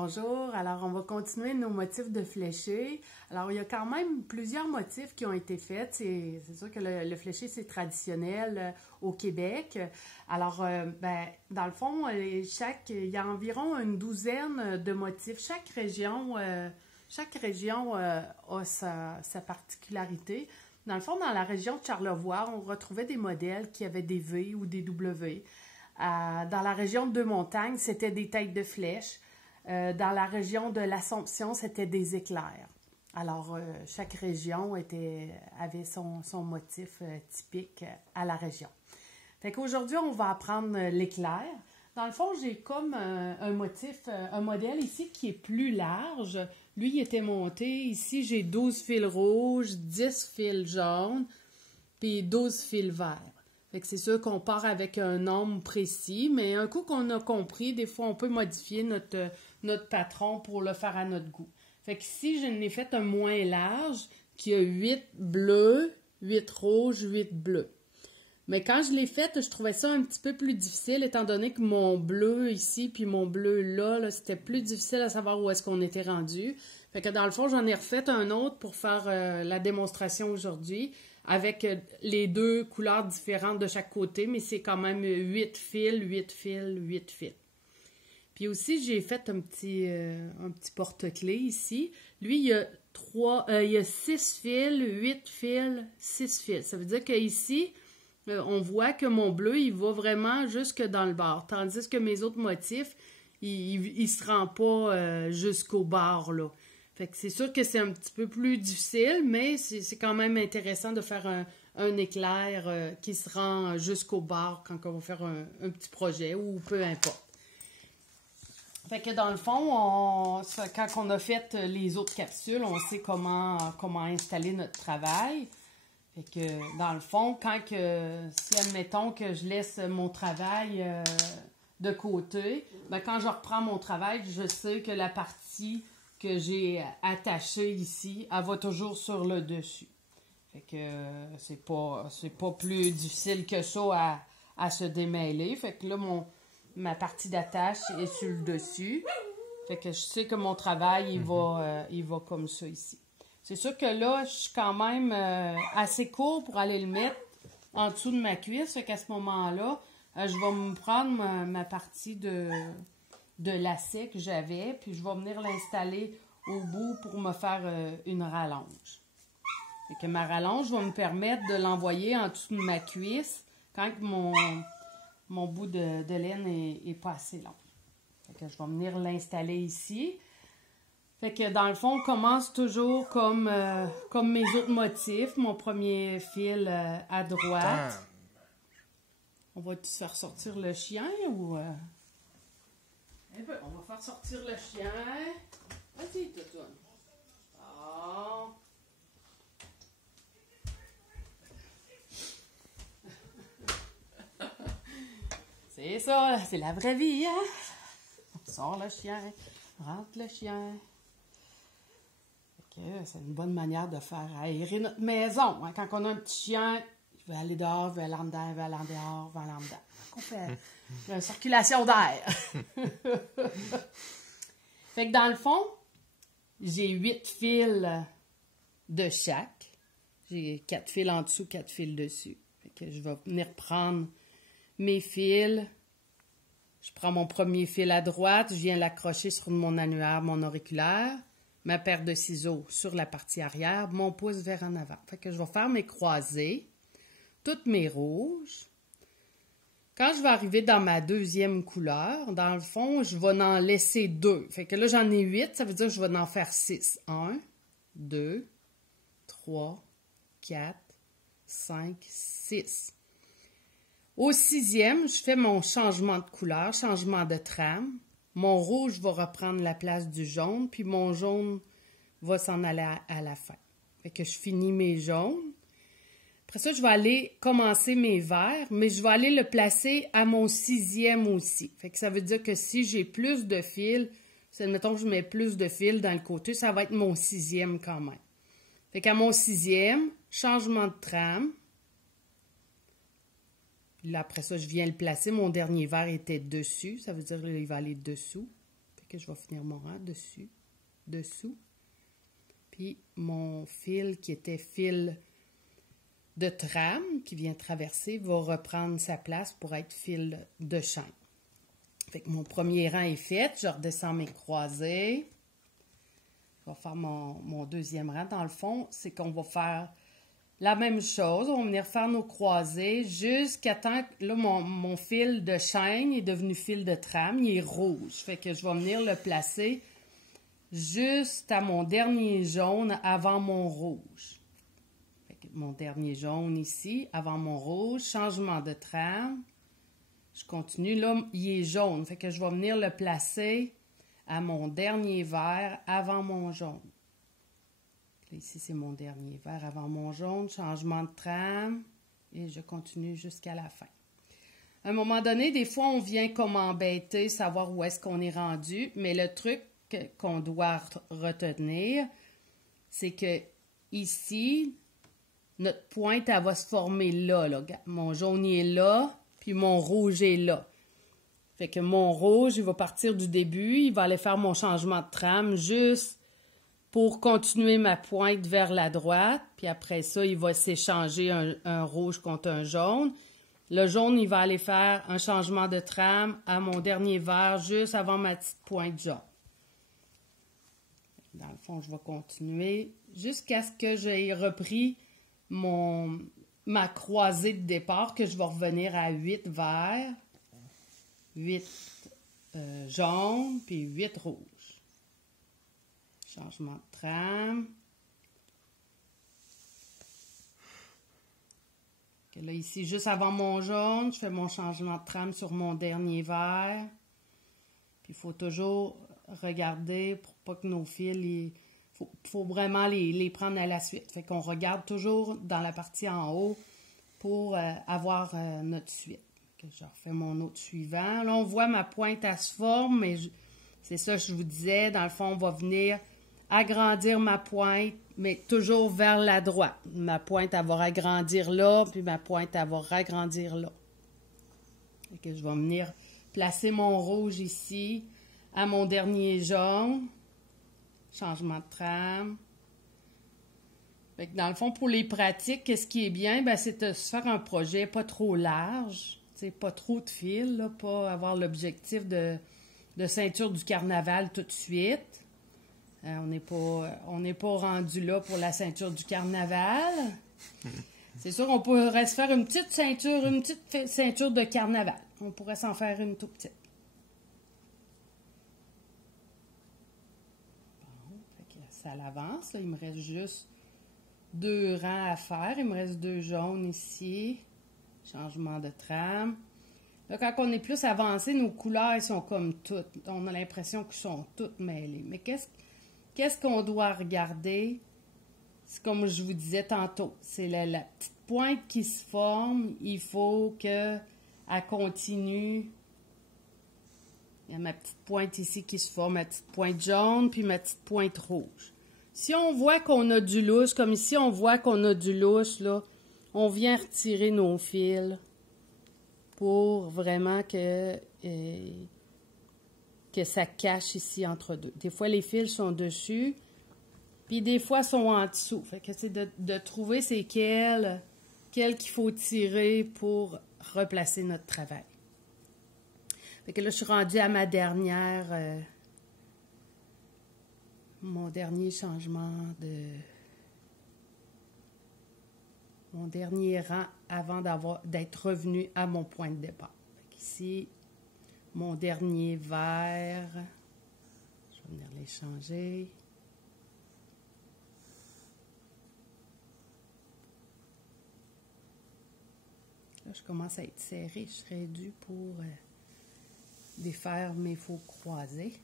Bonjour, alors on va continuer nos motifs de fléché. Alors il y a quand même plusieurs motifs qui ont été faits. C'est sûr que le fléché c'est traditionnel au Québec. Alors dans le fond, il y a environ une douzaine de motifs. Chaque région a sa particularité. Dans le fond, dans la région de Charlevoix, on retrouvait des modèles qui avaient des V ou des W. Dans la région de Deux-Montagnes, c'était des têtes de flèches. Dans la région de l'Assomption, c'était des éclairs. Alors, chaque région avait son motif typique à la région. Fait qu'aujourd'hui, on va apprendre l'éclair. Dans le fond, j'ai comme un modèle ici qui est plus large. Lui, il était monté. Ici, j'ai 12 fils rouges, 10 fils jaunes, puis 12 fils verts. Fait que c'est sûr qu'on part avec un nombre précis, mais un coup qu'on a compris, des fois, on peut modifier notre patron pour le faire à notre goût. Fait que ici, je n'ai fait un moins large qui a 8 bleus, 8 rouges, 8 bleus. Mais quand je l'ai fait, je trouvais ça un petit peu plus difficile, étant donné que mon bleu ici puis mon bleu là c'était plus difficile à savoir où est-ce qu'on était rendu. Fait que dans le fond, j'en ai refait un autre pour faire la démonstration aujourd'hui, avec les deux couleurs différentes de chaque côté, mais c'est quand même 8 fils, 8 fils, 8 fils. Puis aussi, j'ai fait un petit porte-clés ici. Lui, il y a 6 fils, 8 fils, 6 fils. Ça veut dire qu'ici, on voit que mon bleu, il va vraiment jusque dans le bord. Tandis que mes autres motifs, il se rend pas jusqu'au bord, là. Fait que c'est sûr que c'est un petit peu plus difficile, mais c'est quand même intéressant de faire un éclair qui se rend jusqu'au bord quand on va faire un petit projet ou peu importe. Fait que dans le fond, quand on a fait les autres capsules, on sait comment installer notre travail. Fait que dans le fond, si admettons que je laisse mon travail de côté, ben quand je reprends mon travail, je sais que la partie que j'ai attachée ici, elle va toujours sur le dessus. Fait que c'est pas plus difficile que ça à se démêler. Fait que là, ma partie d'attache est sur le dessus. Fait que je sais que mon travail, il va comme ça ici. C'est sûr que là, je suis quand même assez court pour aller le mettre en dessous de ma cuisse. Fait qu'à ce moment-là, je vais me prendre ma partie de lacet que j'avais, puis je vais venir l'installer au bout pour me faire une rallonge. Fait que ma rallonge va me permettre de l'envoyer en dessous de ma cuisse quand mon bout de laine est pas assez long. Fait que je vais venir l'installer ici. Fait que dans le fond, on commence toujours comme mes autres motifs. Mon premier fil à droite. On va faire sortir le chien ou... on va faire sortir le chien. Vas-y, Toutoune. Oh. C'est ça, c'est la vraie vie, hein? On sort le chien, rentre le chien. C'est une bonne manière de faire aérer notre maison. Hein? Quand on a un petit chien, il veut aller dehors, il veut aller en dedans, il veut aller en dehors, il veut aller en dedans. On fait une circulation d'air. Fait que dans le fond, j'ai 8 fils de chaque. J'ai 4 fils en dessous, 4 fils dessus. Fait que je vais venir prendre mes fils. Je prends mon premier fil à droite, je viens l'accrocher sur mon annulaire, mon auriculaire, ma paire de ciseaux sur la partie arrière, mon pouce vers en avant. Fait que je vais faire mes croisées, toutes mes rouges. Quand je vais arriver dans ma deuxième couleur, dans le fond, je vais en laisser 2. Fait que là, j'en ai 8, ça veut dire que je vais en faire 6. 1, 2, 3, 4, 5, 6. Au 6e, je fais mon changement de couleur, changement de trame. Mon rouge va reprendre la place du jaune, puis mon jaune va s'en aller à la fin. Fait que je finis mes jaunes. Après ça, je vais aller commencer mes verts, mais je vais aller le placer à mon 6e aussi. Fait que ça veut dire que si j'ai plus de fils, admettons que je mets plus de fils dans le côté, ça va être mon 6e quand même. Fait qu'à mon 6e, changement de trame. Là, après ça, je viens le placer. Mon dernier vert était dessus. Ça veut dire qu'il va aller dessous. Fait Fait que je vais finir mon rang dessous. Puis mon fil qui était fil de trame qui vient traverser va reprendre sa place pour être fil de chaîne. Fait que mon premier rang est fait. Je redescends mes croisées. Je vais faire mon deuxième rang. Dans le fond, c'est qu'on va faire la même chose. On va venir faire nos croisées jusqu'à temps que là, mon fil de chaîne est devenu fil de trame. Il est rouge. Fait que je vais venir le placer juste à mon dernier jaune avant mon rouge. Fait que mon dernier jaune ici, avant mon rouge. Changement de trame. Je continue. Là, il est jaune. Fait que je vais venir le placer à mon dernier vert avant mon jaune. Là, ici, c'est mon dernier vert avant mon jaune. Changement de trame. Et je continue jusqu'à la fin. À un moment donné, des fois, on vient comme embêter, savoir où est-ce qu'on est rendu. Mais le truc qu'on doit retenir, c'est que ici, notre pointe, elle va se former là. Mon jaune il est là, puis mon rouge est là. Fait que mon rouge, il va partir du début, il va aller faire mon changement de trame juste pour continuer ma pointe vers la droite. Puis après ça, il va s'échanger un rouge contre un jaune. Le jaune, il va aller faire un changement de trame à mon dernier vert juste avant ma petite pointe jaune. Dans le fond, je vais continuer jusqu'à ce que j'ai repris ma croisée de départ, que je vais revenir à 8 verts, 8 jaunes, puis 8 rouges. Changement de trame. Là, ici, juste avant mon jaune, je fais mon changement de trame sur mon dernier vert. Puis il faut toujours regarder pour pas que nos fils, il faut vraiment les prendre à la suite. Fait qu'on regarde toujours dans la partie en haut pour avoir notre suite. Que je refais mon autre suivant. Là, on voit ma pointe, elle se forme, mais c'est ça que je vous disais. Dans le fond, on va venir agrandir ma pointe, mais toujours vers la droite. Ma pointe, elle va agrandir là, puis ma pointe, elle va agrandir là. Fait que je vais venir placer mon rouge ici à mon dernier jaune. Changement de trame. Fait que dans le fond, pour les pratiques, qu'est-ce qui est bien? Ben, c'est de se faire un projet pas trop large, pas trop de fil, là, pas avoir l'objectif de ceinture du carnaval tout de suite. On n'est pas rendu là pour la ceinture du carnaval. C'est sûr qu'on pourrait se faire une petite ceinture de carnaval. On pourrait s'en faire une toute petite. Bon, fait que ça l'avance. Il me reste juste 2 rangs à faire. Il me reste 2 jaunes ici. Changement de trame. Là, quand on est plus avancé, nos couleurs elles sont comme toutes. On a l'impression qu'elles sont toutes mêlées. Mais qu'est-ce qu'on doit regarder? C'est comme je vous disais tantôt. C'est la petite pointe qui se forme. Il faut qu'elle continue. Il y a ma petite pointe ici qui se forme, ma petite pointe jaune, puis ma petite pointe rouge. Si on voit qu'on a du louche, comme ici, on voit qu'on a du louche, là, on vient retirer nos fils pour vraiment que ça cache ici entre deux. Des fois, les fils sont dessus, puis des fois, sont en dessous. Fait que c'est de trouver c'est quel qu'il faut tirer pour replacer notre travail. Fait que là, je suis rendue à ma dernière... mon dernier changement mon dernier rang avant d'être revenu à mon point de départ. Ici, mon dernier vert. Je vais venir les changer. Là, je commence à être serrée. Je serais due pour défaire mes faux croisés.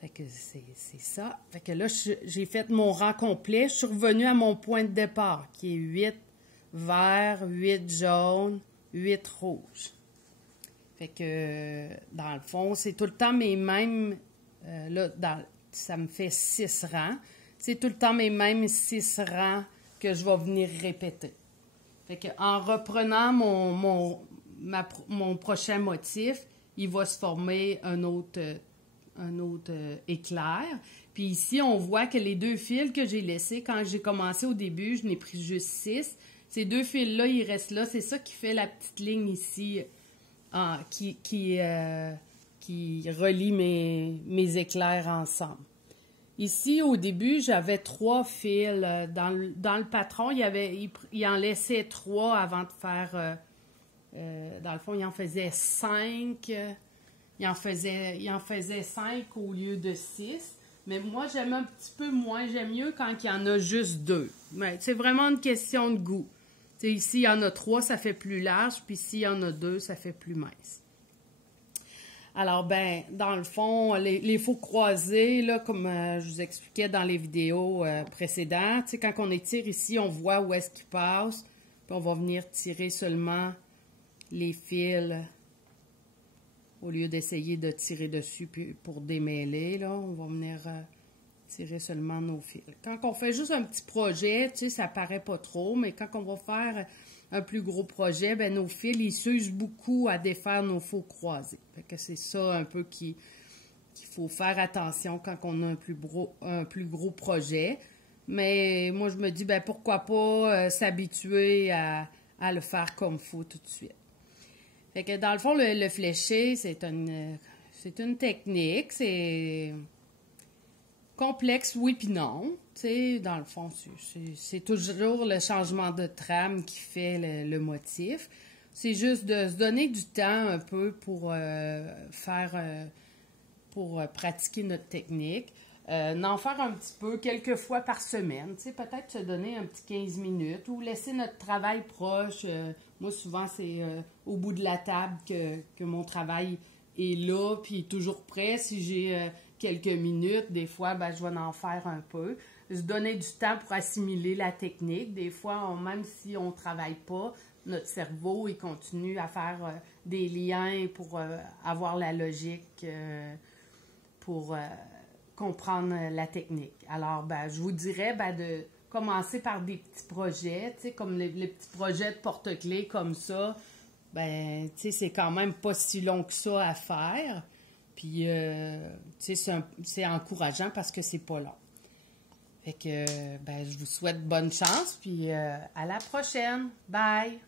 Fait que c'est ça. Fait que là, j'ai fait mon rang complet. Je suis revenue à mon point de départ, qui est 8 verts, 8 jaunes, 8 rouges. Fait que, dans le fond, c'est tout le temps mes mêmes... là, ça me fait 6 rangs. C'est tout le temps mes mêmes 6 rangs que je vais venir répéter. Fait que, en reprenant mon prochain motif, il va se former un autre éclair. Puis ici, on voit que les 2 fils que j'ai laissés, quand j'ai commencé au début, je n'ai pris juste 6. Ces 2 fils-là, ils restent là. C'est ça qui fait la petite ligne ici qui relie mes éclairs ensemble. Ici, au début, j'avais 3 fils. Dans le patron, il en laissait 3 avant de faire... dans le fond, il en faisait 5. Il en faisait 5 au lieu de 6. Mais moi, j'aime un petit peu moins. J'aime mieux quand il y en a juste 2. Mais c'est vraiment une question de goût. T'sais, ici, il y en a 3, ça fait plus large. Puis ici, il y en a 2, ça fait plus mince. Alors, ben, dans le fond, les faux croisés, là, comme je vous expliquais dans les vidéos précédentes, quand on étire ici, on voit où est-ce qu'il passe. Puis on va venir tirer seulement les fils au lieu d'essayer de tirer dessus pour démêler. Là, on va venir tirer seulement nos fils. Quand on fait juste un petit projet, ça paraît pas trop, mais quand on va faire un plus gros projet, ben nos fils, ils s'usent beaucoup à défaire nos faux croisés. Fait que c'est ça un peu qu'il faut faire attention quand on a un plus gros projet. Mais moi, je me dis, ben pourquoi pas s'habituer à le faire comme il faut tout de suite. Fait que dans le fond, le fléché, c'est une technique. C'est complexe, oui puis non. Dans le fond, c'est toujours le changement de trame qui fait le motif. C'est juste de se donner du temps un peu pour pratiquer notre technique. D'en faire un petit peu, quelques fois par semaine. Peut-être se donner un petit 15 minutes ou laisser notre travail proche. Moi, souvent, c'est au bout de la table que mon travail est là, puis toujours prêt. Si j'ai quelques minutes, des fois, ben, je vais en faire un peu. Se donner du temps pour assimiler la technique. Des fois, même si on ne travaille pas, notre cerveau, il continue à faire des liens pour avoir la logique, pour comprendre la technique. Alors, ben, je vous dirais de commencer par des petits projets, comme les petits projets de porte-clés comme ça. Ben, c'est quand même pas si long que ça à faire. Puis, c'est encourageant parce que c'est pas long. Fait que, ben, je vous souhaite bonne chance, puis à la prochaine. Bye!